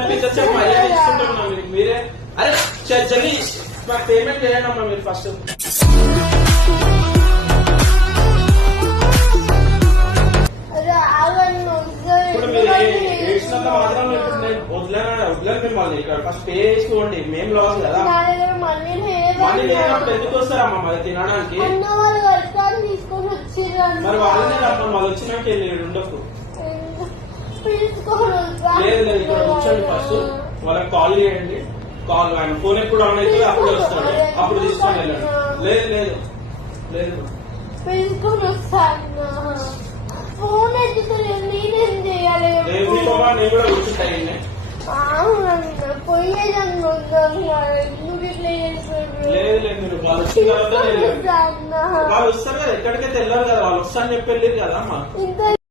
చెప్పి మర్యాద ఇస్తుంటాం మీరే. అరే జల్లి మాకు పేమెంట్ చేయండి అమ్మా మీరు ఫస్ట్. ఇప్పుడు మీరు ఏడ్చినంత మాత్రం ఇప్పుడు నేను వదిలేను మిమ్మల్ని. ఇక్కడ ఫస్ట్ పే చేసుకోండి, మేము లాస్ కదా. మనీ లేనప్పుడు ఎందుకు వస్తారమ్మా మరి తినడానికి? మరి వాళ్ళనే రమ్మా, మళ్ళీ వచ్చినాక వెళ్ళి ఉండకు. లేదు లేదు, ఇక్కడ కూర్చోండి ఫస్ట్. వాళ్ళకి కాల్ చేయండి. కాల్ ఆయన ఫోన్ ఎప్పుడు ఆన్ అవుతుంది అప్పుడు వస్తాడు, అప్పుడు తీసుకొని వెళ్ళండి. లేదు లేదు లేదు నేను కూడా కూర్చుంటాయి. లేదు లేదు, మీరు వాళ్ళు వచ్చిన తర్వాత వాళ్ళు వస్తారు కదా, ఎక్కడికైతే వెళ్ళారు కదా, వాళ్ళు వస్తారని చెప్పి వెళ్ళారు కదా అమ్మా.